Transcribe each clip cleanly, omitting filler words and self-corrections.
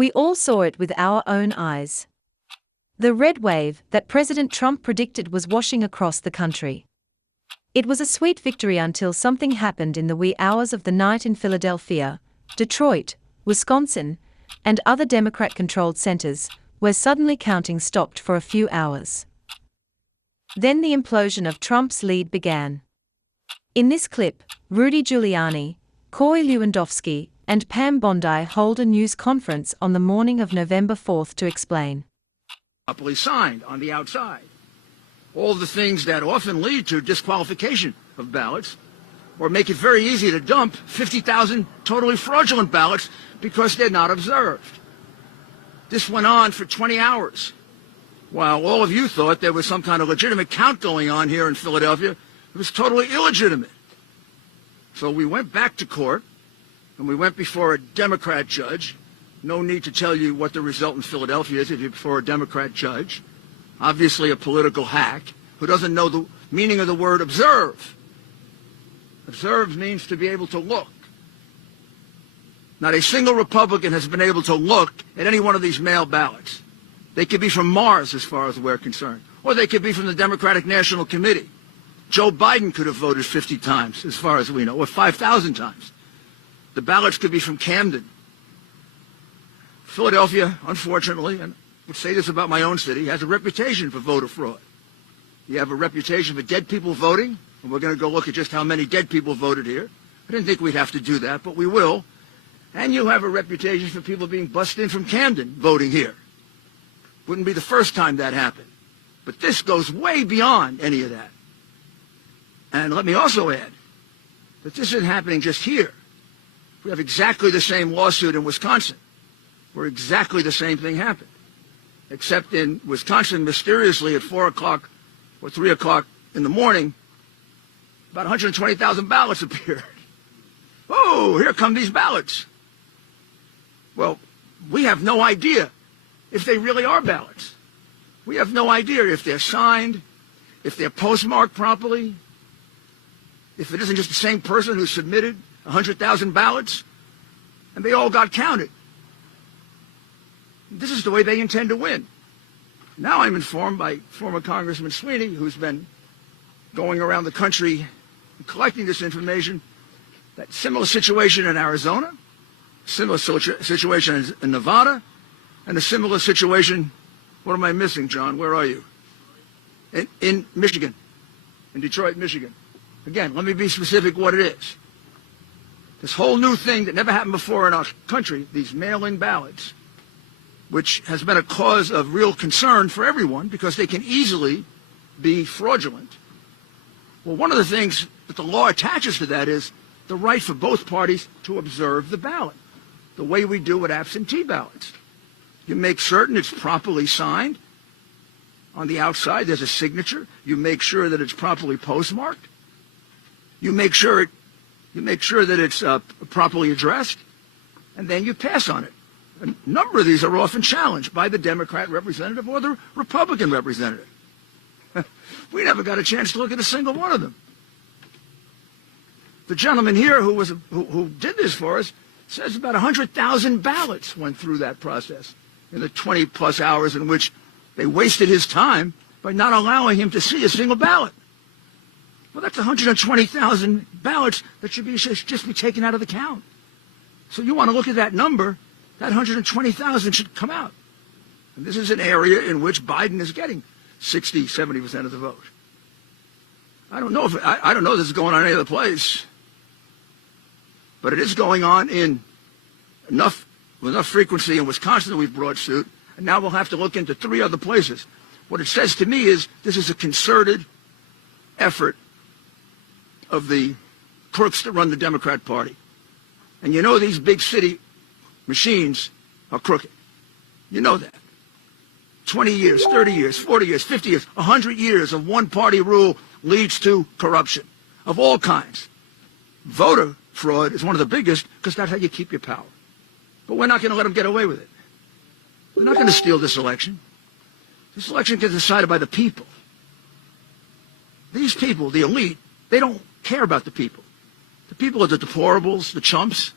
We all saw it with our own eyes. The red wave that President Trump predicted was washing across the country. It was a sweet victory until something happened in the wee hours of the night in Philadelphia, Detroit, Wisconsin, and other Democrat-controlled centers, where suddenly counting stopped for a few hours. Then the implosion of Trump's lead began. In this clip, Rudy Giuliani, Lewandowski, and Pam Bondi hold a news conference on the morning of November 4th to explain. Properly signed on the outside. All the things that often lead to disqualification of ballots or make it very easy to dump 50,000 totally fraudulent ballots because they're not observed. This went on for 20 hours. While all of you thought there was some kind of legitimate count going on here in Philadelphia, it was totally illegitimate. So we went back to court, and we went before a Democrat judge. No need to tell you what the result in Philadelphia is if you're before a Democrat judge. Obviously a political hack who doesn't know the meaning of the word observe. Observe means to be able to look. Not a single Republican has been able to look at any one of these mail ballots. They could be from Mars as far as we're concerned, or they could be from the Democratic National Committee. Joe Biden could have voted 50 times as far as we know, or 5,000 times. The ballots could be from Camden. Philadelphia, unfortunately, and I would say this about my own city, has a reputation for voter fraud. You have a reputation for dead people voting, and we're going to go look at just how many dead people voted here. I didn't think we'd have to do that, but we will. And you have a reputation for people being bussed in from Camden voting here. Wouldn't be the first time that happened. But this goes way beyond any of that. And let me also add that this isn't happening just here. We have exactly the same lawsuit in Wisconsin, where exactly the same thing happened. Except in Wisconsin, mysteriously at 4 o'clock or 3 o'clock in the morning, about 120,000 ballots appeared. Oh, here come these ballots. Well, we have no idea if they really are ballots. We have no idea if they're signed, if they're postmarked properly, if it isn't just the same person who submitted 100,000 ballots, and they all got counted. This is the way they intend to win. Now I'm informed by former Congressman Sweeney, who's been going around the country and collecting this information, that similar situation in Arizona, similar situation in Nevada, and a similar situation, what am I missing, John? Where are you? In Michigan, in Detroit, Michigan. Again, let me be specific what it is. This whole new thing that never happened before in our country, these mail-in ballots, which has been a cause of real concern for everyone because they can easily be fraudulent. Well, one of the things that the law attaches to that is the right for both parties to observe the ballot, the way we do with absentee ballots. You make certain it's properly signed. On the outside, there's a signature. You make sure that it's properly postmarked. You make sure that it's properly addressed, and then you pass on it. A number of these are often challenged by the Democrat representative or the Republican representative. We never got a chance to look at a single one of them. The gentleman here who did this for us says about 100,000 ballots went through that process in the 20-plus hours in which they wasted his time by not allowing him to see a single ballot. Well, that's 120,000 ballots that should just be taken out of the count. So you want to look at that number, that 120,000 should come out. And this is an area in which Biden is getting 60, 70% of the vote. I don't know if this is going on any other place, but it is going on in enough frequency in Wisconsin that we've brought suit, and now we'll have to look into 3 other places. What it says to me is this is a concerted effort of the crooks that run the Democrat Party. And you know these big city machines are crooked. You know that. 20 years, 30 years, 40 years, 50 years, 100 years of one-party rule leads to corruption of all kinds. Voter fraud is one of the biggest because that's how you keep your power. But we're not going to let them get away with it. We're not going to steal this election. This election gets decided by the people. These people, the elite, they don't care about the people. The people are the deplorables, the chumps.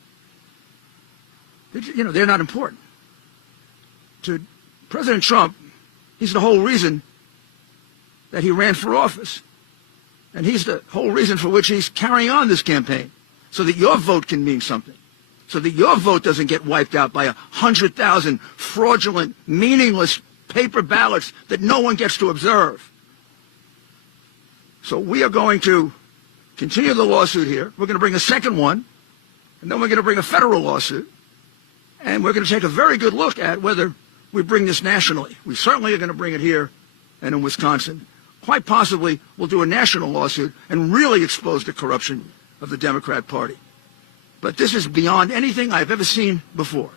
They're not important. to President Trump, he's the whole reason that he ran for office. And he's the whole reason for which he's carrying on this campaign, so that your vote can mean something, so that your vote doesn't get wiped out by 100,000 fraudulent, meaningless paper ballots that no one gets to observe. So we are going to continue the lawsuit here. We're going to bring a second one, and then we're going to bring a federal lawsuit. And we're going to take a very good look at whether we bring this nationally. We certainly are going to bring it here and in Wisconsin. Quite possibly, we'll do a national lawsuit and really expose the corruption of the Democrat Party. But this is beyond anything I've ever seen before.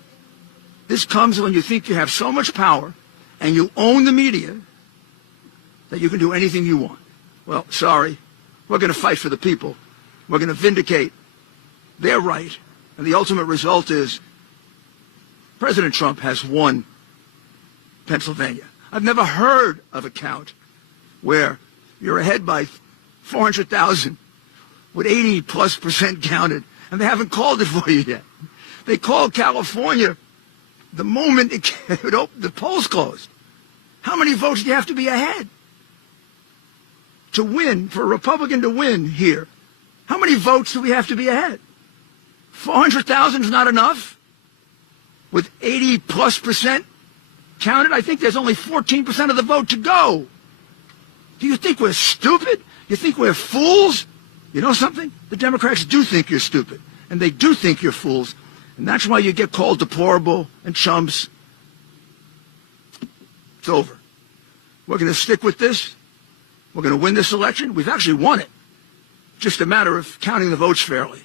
This comes when you think you have so much power and you own the media that you can do anything you want. Well, sorry, we're going to fight for the people. We're going to vindicate their right. And the ultimate result is President Trump has won Pennsylvania. I've never heard of a count where you're ahead by 400,000 with 80+% counted, and they haven't called it for you yet. They called California the moment the polls closed. How many votes do you have to be ahead to win, for a Republican to win here? How many votes do we have to be ahead? 400,000 is not enough? With 80+% counted, I think there's only 14% of the vote to go. Do you think we're stupid? You think we're fools? You know something? The Democrats do think you're stupid, and they do think you're fools, and that's why you get called deplorable and chumps. It's over. We're going to stick with this. We're going to win this election. We've actually won it. Just a matter of counting the votes fairly.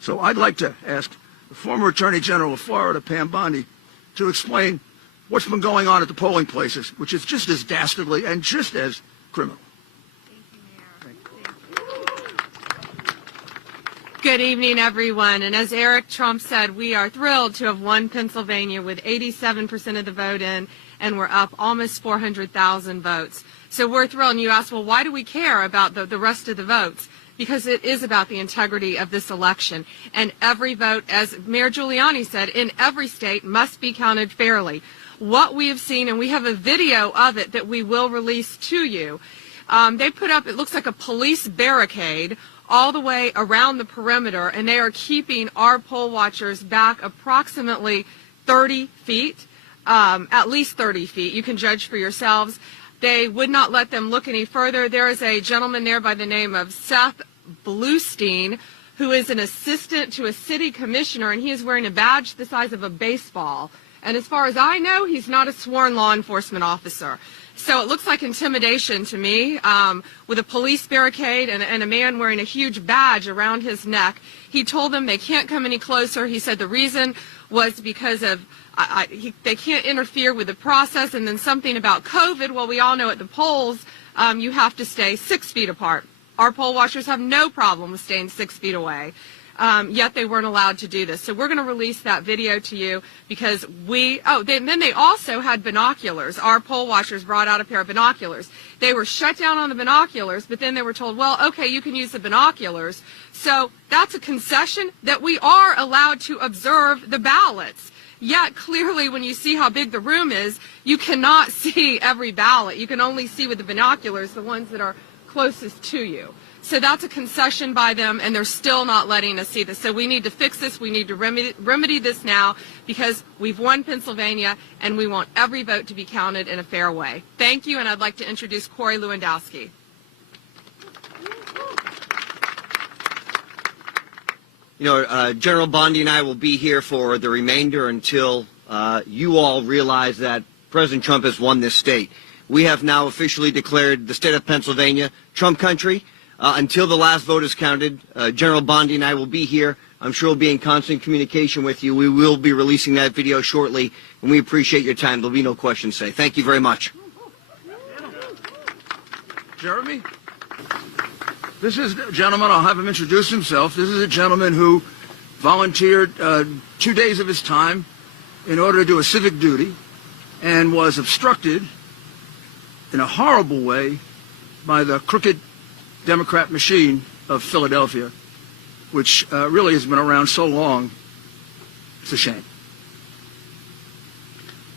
So I'd like to ask the former Attorney General of Florida, Pam Bondi, to explain what's been going on at the polling places, which is just as dastardly and just as criminal. Thank you, Mayor. Good evening, everyone. And as Eric Trump said, we are thrilled to have won Pennsylvania with 87% of the vote in, and we're up almost 400,000 votes. So we're thrilled. And you ask, well, why do we care about the rest of the votes? Because it is about the integrity of this election. And every vote, as Mayor Giuliani said, in every state must be counted fairly. What we have seen, and we have a video of it that we will release to you, they put up, it looks like a police barricade all the way around the perimeter, and they are keeping our poll watchers back approximately 30 feet, at least 30 feet. You can judge for yourselves. They would not let them look any further. There is a gentleman there by the name of Seth Bluestein, who is an assistant to a city commissioner, and he is wearing a badge the size of a baseball. And as far as I know, he's not a sworn law enforcement officer. So it looks like intimidation to me, with a police barricade and a man wearing a huge badge around his neck. He told them they can't come any closer. He said the reason was because of they can't interfere with the process, and then something about COVID. Well, we all know at the polls you have to stay 6 feet apart. Our poll watchers have no problem with staying 6 feet away. Yet they weren't allowed to do this. So we're going to release that video to you because then they also had binoculars. Our poll watchers brought out a pair of binoculars. They were shut down on the binoculars, but then they were told, well, okay, you can use the binoculars. So that's a concession that we are allowed to observe the ballots. Yet clearly when you see how big the room is, you cannot see every ballot. You can only see with the binoculars the ones that are closest to you. So that's a concession by them, and they're still not letting us see this. So we need to fix this. We need to remedy this now because we've won Pennsylvania, and we want every vote to be counted in a fair way. Thank you, and I'd like to introduce Corey Lewandowski. You know, General Bondi and I will be here for the remainder until you all realize that President Trump has won this state. We have now officially declared the state of Pennsylvania Trump country. Until the last vote is counted, General Bondi and I will be here. I'm sure we'll be in constant communication with you. We will be releasing that video shortly, and we appreciate your time. There'll be no questions today. Thank you very much. Jeremy? This is a gentleman, I'll have him introduce himself. This is a gentleman who volunteered 2 days of his time in order to do a civic duty and was obstructed in a horrible way by the crooked Democrat machine of Philadelphia, which really has been around so long, it's a shame.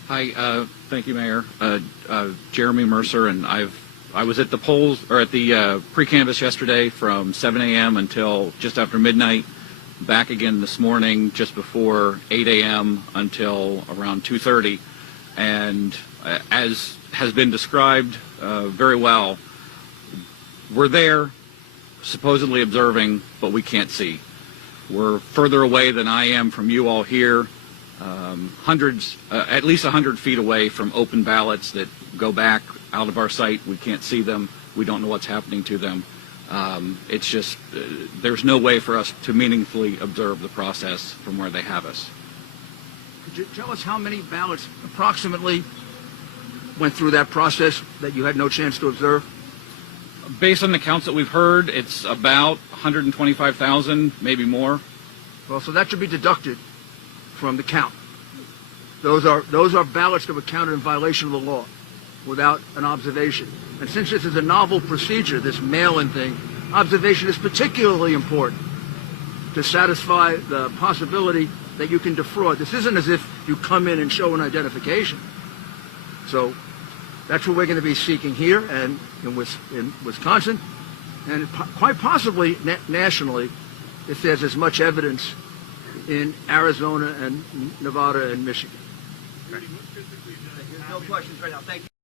Hi, thank you, Mayor. Jeremy Mercer, and I was at the polls or at the pre-canvass yesterday from 7 a.m. until just after midnight. Back again this morning just before 8 a.m. until around 2:30, and as has been described very well, we're there, supposedly observing, but we can't see. We're further away than I am from you all here. At least 100 feet away from open ballots that go back out of our sight. We can't see them. We don't know what's happening to them. It's just, there's no way for us to meaningfully observe the process from where they have us. Could you tell us how many ballots approximately went through that process that you had no chance to observe? Based on the counts that we've heard, it's about 125,000, maybe more. Well, so that should be deducted from the count. Those are ballots that were counted in violation of the law without an observation. And since this is a novel procedure, this mail-in thing, observation is particularly important to satisfy the possibility that you can defraud. This isn't as if you come in and show an identification. So that's what we're going to be seeking here and in Wisconsin, and quite possibly nationally, if there's as much evidence in Arizona and Nevada and Michigan. No questions right now. Thank you.